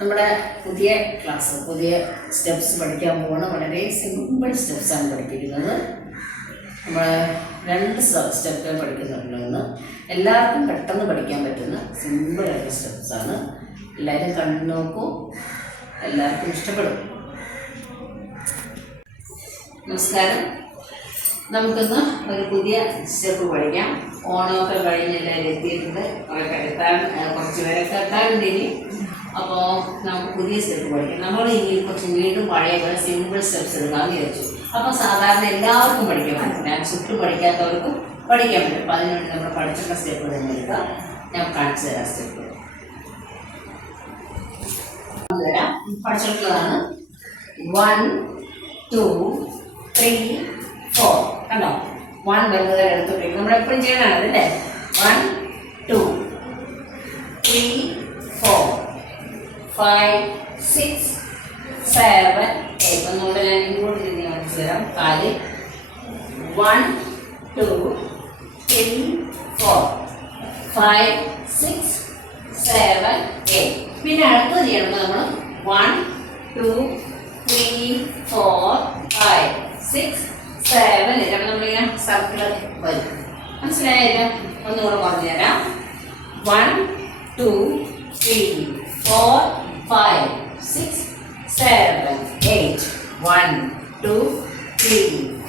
നമ്മുടെ പുതിയ ക്ലാസ് പുതിയ സ്റ്റെപ്സ് പഠിക്കാൻ പോകുന്ന വളരെ സിമ്പിൾ സ്റ്റെപ്സാണ് പഠിപ്പിക്കുന്നത്. നമ്മൾ രണ്ട് സ്റ്റെപ്പ് പഠിക്കുന്നുണ്ടെന്ന് എല്ലാവർക്കും പെട്ടെന്ന് പഠിക്കാൻ പറ്റുന്ന സിമ്പിളായിട്ടുള്ള സ്റ്റെപ്സാണ് എല്ലാവരും കണ്ടു നോക്കൂ. എല്ലാവർക്കും ഇഷ്ടപ്പെടും. നമസ്കാരം. നമുക്കിന്ന് ഒരു പുതിയ സ്റ്റെപ്പ് പഠിക്കാം. ഓണമൊക്കെ കഴിഞ്ഞ് എല്ലാവരും എത്തിയിട്ടുണ്ട്. അവരെ കരുത്താൻ കുറച്ച് പേരെ ഇനി. അപ്പോൾ നമുക്ക് പുതിയ സ്റ്റെപ്പ് പഠിക്കാം. നമ്മൾ ഇനി കുറച്ച് വീണ്ടും പഴയ പോലെ സിമ്പിൾ സ്റ്റെപ്സ് എടുക്കാമെന്ന് വിചാരിച്ചു. അപ്പോൾ സാധാരണ എല്ലാവർക്കും പഠിക്കാൻ പറ്റും. ഞാൻ ചുറ്റും പഠിക്കാത്തവർക്കും പഠിക്കാൻ പറ്റും. അപ്പോൾ അതിനുവേണ്ടി നമ്മൾ പഠിച്ചിട്ടുള്ള സ്റ്റെപ്പ് തന്നെ എടുക്കാം? ഞാൻ കാണിച്ചു തരാം സ്റ്റെപ്പ് തരാം. പഠിച്ചിട്ടുള്ളതാണ്. വൺ ടു ത്രീ ഫോർ കണ്ടോ? വൺ വരുന്നത് എടുത്തിട്ടേക്ക് നമ്മൾ എപ്പോഴും ചെയ്യണതാണ് അല്ലേ? One two three four five six seven eight ഒന്നുകൂടെ ഞാൻ ഇങ്ങോട്ട് തിരിഞ്ഞ് കാണിച്ചു തരാം. കാൽ one two three four five six seven eight പിന്നെ അടുത്തത് ചെയ്യണം. നമ്മൾ one two three four five six seven eight അപ്പം നമ്മളിങ്ങനെ സർക്കിൾ വരും. മനസ്സിലായില്ല? ഒന്നുകൂടെ പറഞ്ഞു തരാം one two three four five six seven eight one two three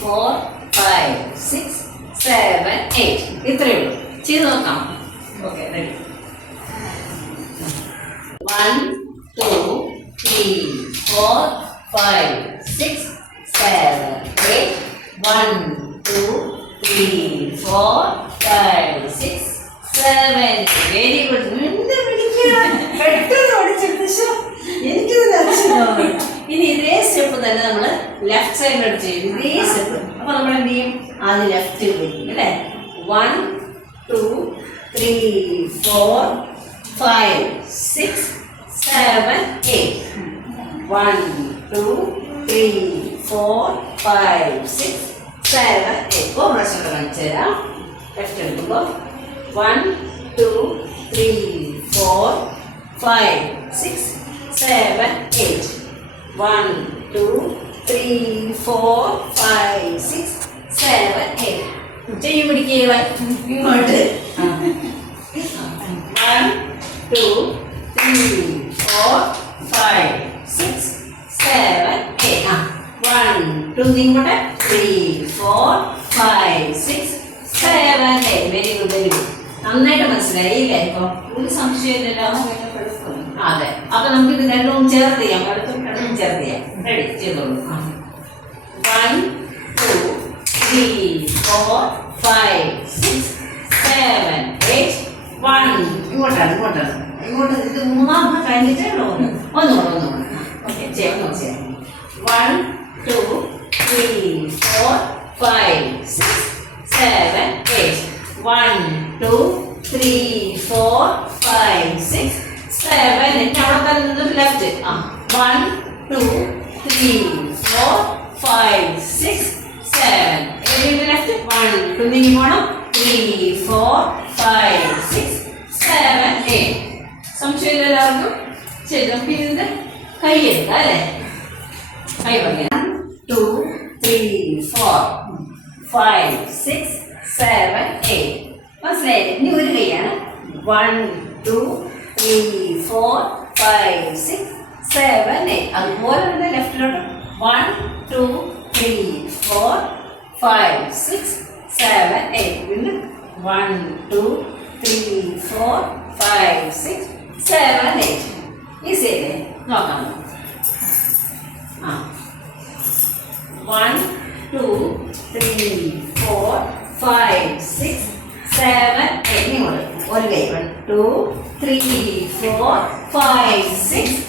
four five six seven eight ഇത്രയേ ഉള്ളൂ. ചെയ്ത് നോക്കാം. Okay ready one two three four five six seven eight one two three four five six seven very good എന്ത് പിടിക്കുക പെട്ടെന്ന് പഠിച്ചെടുത്തു ശ്ശോ, ഇനി ഇതേ സ്റ്റെപ്പ് തന്നെ നമ്മൾ ലെഫ്റ്റ് സൈഡിലോട്ട് ചെയ്യും ഇതേ സ്റ്റെപ്പ് അപ്പൊ നമ്മൾ എന്ത് ചെയ്യും? ആദ്യം ലെഫ്റ്റ് പോയിരിക്കും അല്ലേ? One two three four five six seven eight one two three four five six seven eight ഓ പ്രാവശ്യം കാണിച്ചു ലെഫ്റ്റ് എടുക്കുമ്പോൾ one two three four five six seven eight one two three four five six seven eight ചെയ്യും പിടിക്കുക ഇങ്ങോട്ട്. One two three four five six seven eight ആ. One two ഇങ്ങോട്ട്. Three four five six seven eight very good very good നന്നായിട്ട് മനസ്സിലായില്ലേ ഇപ്പൊ ഒരു സംശയമില്ലല്ലോ അതെ. അപ്പൊ നമുക്ക് ഇത് രണ്ടും ചേർത്ത് ചെയ്യാം. അടുത്തും രണ്ടും ചേർത്ത് ചെയ്യാം. റെഡി ചെയ്തോളൂ. One two three four five six seven eight one ഇങ്ങോട്ടാണ് ഇങ്ങോട്ടാണ്. ഇങ്ങോട്ട് ഇത് മൂന്നാമത് കഴിഞ്ഞിട്ടേ ഉള്ളൂ. ഒന്നുകൂടെ ഒന്നുകൂടെ ഓക്കെ ചെയ്യാം ഒന്ന് ചെയ്യാം one two three four five six seven eight one two three four five six seven eight അവിടെ തന്നെ നിന്നൊരു ലെഫ്റ്റ് ആ one two three four five six seven ഏതിന്റെ ലെഫ്റ്റ് വൺ ടു നീങ്ങി പോണം three four five six seven eight സംശയമില്ല എല്ലാവർക്കും? ശരി നമുക്ക് ഇതിന്റെ കൈ എടുക്കാം അല്ലേ? കൈ പറയാം two three four five six seven eight മനസ്സിലായി ഇനി ഒരു കൈയാണ്. One two three four five six seven eight അതുപോലെ തന്നെ ലെഫ്റ്റിലോട്ട് one two three four five six seven eight വീണ്ടും one two three four five six seven eight easy അല്ലേ? നോക്കാം. ആ. One two three four five six seven eight ഒരു കൈ. One two three four five six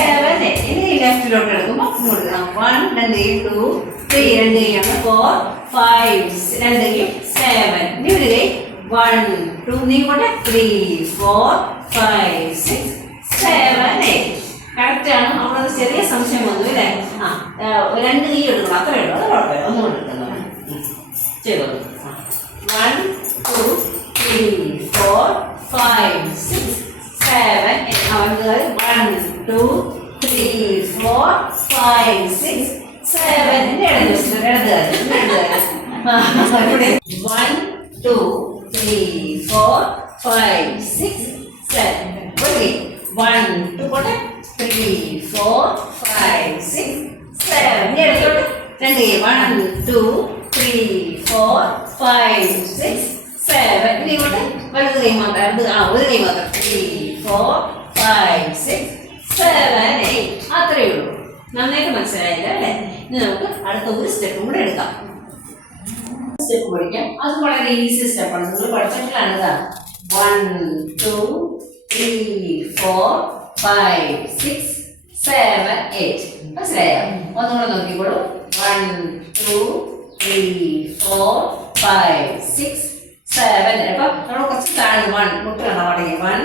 seven ഇനി ലെഫ്റ്റിലോട്ട് എടുക്കുമ്പോൾ ഇങ്ങോട്ട് വൺ രണ്ട് കൈ ടു ത്രീ രണ്ട് കൈയാണ് ഫോർ ഫൈവ് രണ്ട് കൈ സെവൻ ഇനി ഒരു കൈ one two നീങ്ങോട്ടെ three four five six seven eight correct ആണ് നമ്മളത് ചെറിയ സംശയം വന്നു അല്ലേ ആ രണ്ട് കൈ എടുക്കണം. അത്രേ ഉള്ളൂ. അത് കുഴപ്പമില്ല. ഒന്നുകൊണ്ട് എടുക്കുന്നു ചെയ്തോളൂ one two three four five six seven eight one two three four five six seven one two three four five six seven okay one two പോട്ടെ. Three four five six seven എടുത്തോട്ടെ രണ്ട് one two three four five six seven ഇനി ഇങ്ങോട്ട് വലത് കൈ മാത്രം ആ ഒരു കൈ മാത്രം. Three four five six seven eight അത്രയേ ഉള്ളൂ. നന്നായിട്ട് മനസ്സിലായില്ല? അല്ലേ? ഇനി നമുക്ക് അടുത്ത ഒരു സ്റ്റെപ്പും കൂടെ എടുക്കാം. സ്റ്റെപ്പ് പഠിക്കാം. അത് വളരെ ഈസി സ്റ്റെപ്പാണ് നിങ്ങൾ പഠിച്ചിട്ടാണ് ഇതാ. One two three four five six seven eight മനസ്സിലായോ? ഒന്നുകൂടെ നോക്കിക്കോളൂ. One two three four five six seven അപ്പൊ നമ്മൾ കുറച്ച് താഴെ വൺ മുട്ടാണ് അവിടെ വൺ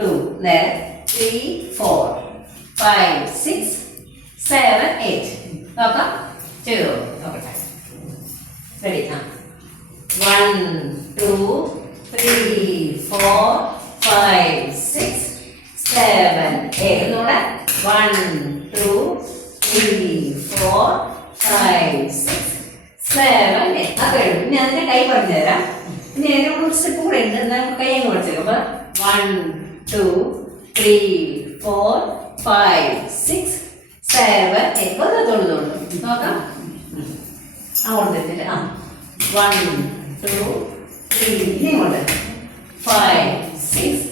ടു നേരെ three four five six seven eight നോക്കാം. ചെയ്തു നോക്കട്ടെ റെഡി ആ. One two three four five six seven eight ഒന്നുകൂടെ one two three four five six seven eight അത് കഴിഞ്ഞു ഇനി അതിന്റെ കൈ പറഞ്ഞുതരാം. ഇനി അതിന്റെ കൂടെ ഒരു കൂടെ ഉണ്ട്. എന്നാൽ കൈ അങ്ങ് പഠിച്ചേക്കാം അപ്പൊ one two three four five six seven eight വെറുതെ തൊള്ളു തൊള്ളു നോക്കാം. അങ്ങോട്ട് തെറ്റില്ല ആ. വൺ ടു ത്രീ ഇങ്ങോട്ട് ഫൈവ് സിക്സ്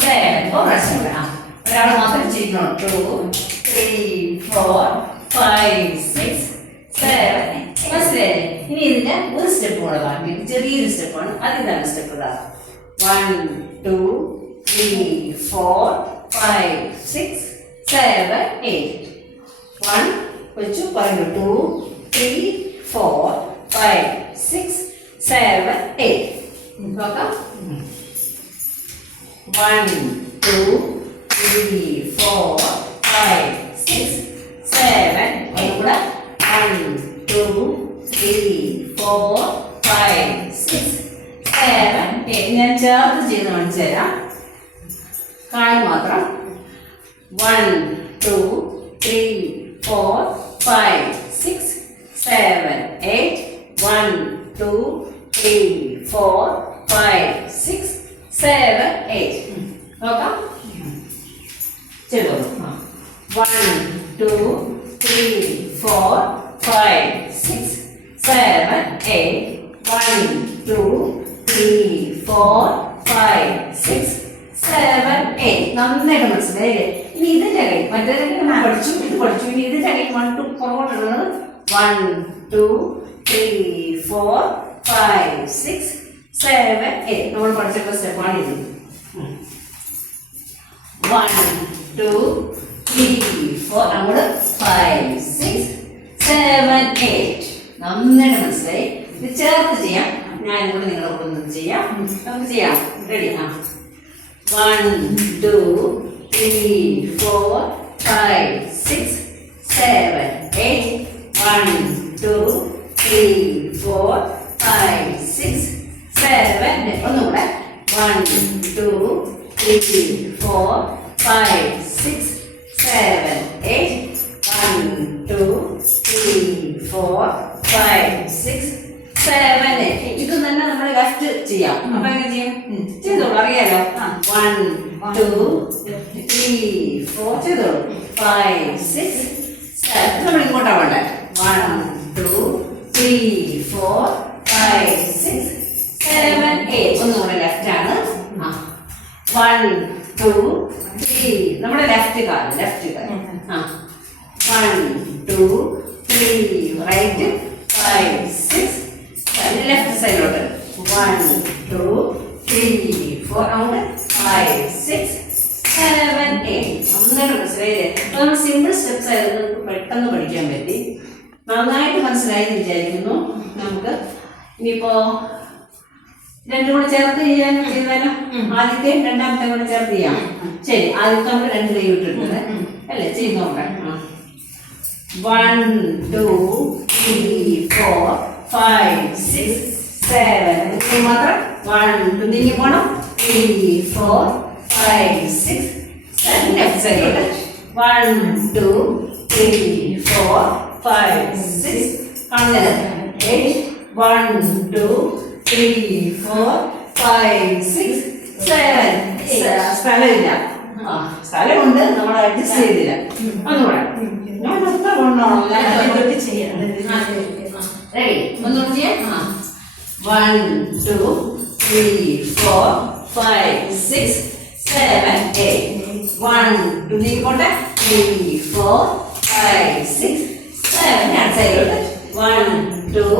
സെവൻ ഒരാഴ്ച കൂടെ. ആ. ഒരാൾ മാത്രം ചെയ്യണം two three four five six seven മനസ്സിലായില്ലേ? ഇനി ഇതിന്റെ ഒരു സ്റ്റെപ്പ് കൂടെ ബാക്കി ചെറിയൊരു സ്റ്റെപ്പാണ്. അതിതാണ് സ്റ്റെപ്പ് ഇതാ. One two three four five six seven eight one വെച്ചു പറഞ്ഞു two, three, four, five, six, seven, eight. Okay. One, two, three, four, five, six, seven, eight. One, two, three, four, five, six, seven, eight. ഞാൻ ചേർത്ത് ചെയ്ത് കാണിച്ചു തരാം കാൽ മാത്രം one two three four five six seven eight one two three four five six seven eight നോക്കാം. ചെയ്തോളൂ one two three four five six seven eight one two three four five six seven eight നന്നായിട്ട് മനസ്സിലായില്ലേ? ഇനി ഇതിന്റെ കൈ മറ്റേ നമ്മൾ പഠിച്ചു ഇത് പഠിച്ചു. ഇനി ഇതിന്റെ കൈ one two പുറകോട്ടുള്ളത് one two three four five six seven eight നമ്മൾ പഠിച്ച സ്റ്റെപ്പാണ് ഇത് വൺ ടു ത്രീ ഫോർ നമ്മൾ ഫൈവ് സിക്സ് സെവൻ എയ്റ്റ് നന്നായിട്ട് മനസ്സിലായി. ഇത് ചേർത്ത് ചെയ്യാം. ഞാൻ കൂടെ നിങ്ങളെ കൂടെ ഒന്ന് ചെയ്യാം. നമുക്ക് ചെയ്യാം. റെഡി ആ. One two three four five six seven eight one two three four five six seven ഒന്നുകൂടെ. One two three four five six seven eight one two three four five six seven ഇത് തന്നെ നമ്മൾ left ചെയ്യാം. അപ്പൊ എങ്ങനെ ചെയ്യും? ചെയ്തോളൂ. അറിയാലോ? വൺ ടു ത്രീ ഫോർ ചെയ്തോളൂ. ഫൈവ് സിക്സ് സെവൻ നമ്മൾ ഇങ്ങോട്ടാ വേണ്ടേ? One two three four five six seven eight ഒന്നും കൂടെ ലെഫ്റ്റ് ആണ്. വൺ ടു ത്രീ നമ്മുടെ ലെഫ്റ്റ് കാൽ ലെഫ്റ്റ് കാൽ ആ. One two three right five six സൈഡിലോട്ട് വൺ ടു ത്രീ ഫോർ അങ്ങോട്ട് ഫൈവ് സിക്സ് സെവൻ എയ്റ്റ് ഒന്നര മനസ്സിലായില്ലേ? അപ്പൊ നമ്മൾ സിമ്പിൾ സ്റ്റെപ്സ് ആയത് നമുക്ക് പെട്ടെന്ന് പഠിക്കാൻ പറ്റി. നന്നായിട്ട് മനസ്സിലായി വിചാരിക്കുന്നു. നമുക്ക് ഇനിയിപ്പോ രണ്ടും കൂടെ ചേർത്ത് ചെയ്യാൻ ചെയ്താലോ? ആദ്യത്തെ രണ്ടാമത്തെ കൂടെ ചേർത്ത് ചെയ്യാം. ശരി ആദ്യത്തെ നമ്മൾ രണ്ട് കൈ വിട്ടിട്ടുണ്ട് അല്ലേ? ചെയ്ത് നോക്കാം one two three four five six seven മാത്രം വൺ ടു നീങ്ങി പോണം three four five six seven left സൈഡിലോട്ട് one two three four five six കണ്ടത് eight one two three four five six seven സ്ഥലമില്ല. സ്ഥലമുണ്ട്. നമ്മൾ അഡ്ജസ്റ്റ് ചെയ്തില്ല. ഒന്നുകൂടെ ഞാൻ എത്ര കൊണ്ടാണോ. 1, 2, 3, 4, 5, 6, 7, 8. 1, 2, നീക്കി പോട്ടെ 3, 4, 5, 6, 7. ഞാൻ സൈഡിലോട്ട് 1, 2,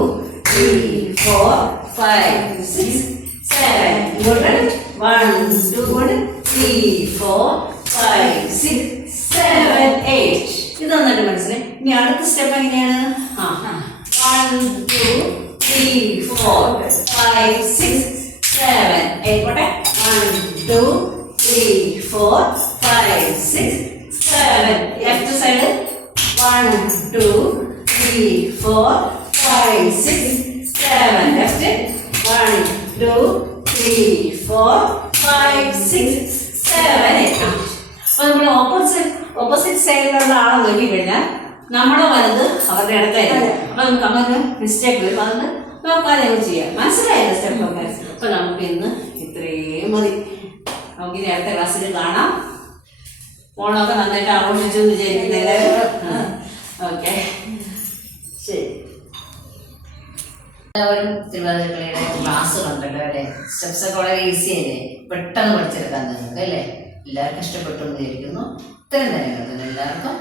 3, 4, 5, 6, 7. ഇങ്ങോട്ട് 1, 2, 3, 4, three four five six seven left One, two, three, four, five, six, seven, eight. അപ്പൊ നമ്മൾ ഓപ്പോസിറ്റ് ഓപ്പോസിറ്റ് സൈഡിലുള്ള ആളെ നോക്കി കഴിഞ്ഞാൽ നമ്മുടെ വലുത് അവരുടെ അടുത്തായിരിക്കും അപ്പൊ നമുക്ക് അവർക്ക് മിസ്റ്റേക്ക് വരും. അതുകൊണ്ട് നോക്കാതെ അങ്ങ് ചെയ്യാം. മനസ്സിലായല്ലോ സ്റ്റെപ്പ് ഒക്കെ അപ്പൊ നമുക്ക് ഇന്ന് ഇത്രയും മതി. നമുക്ക് ഇനി അടുത്ത ക്ലാസ്സിൽ കാണാം. ഓണമൊക്കെ നന്നായിട്ട് ആഘോഷിച്ചു വിചാരിക്കുന്നില്ല? ഓക്കെ. എല്ലാവരും തിരുവാതിരക്കളിയുടെ ക്ലാസ് കണ്ടല്ലോ അല്ലേ? സ്റ്റെപ്സ് ഒക്കെ വളരെ ഈസി അല്ലേ? പെട്ടെന്ന് പഠിച്ചെടുക്കാൻ നിങ്ങൾക്ക് അല്ലേ? എല്ലാവർക്കും ഇഷ്ടപ്പെട്ടു എന്ന് വിചാരിക്കുന്നു. ഇത്രയും എല്ലാവർക്കും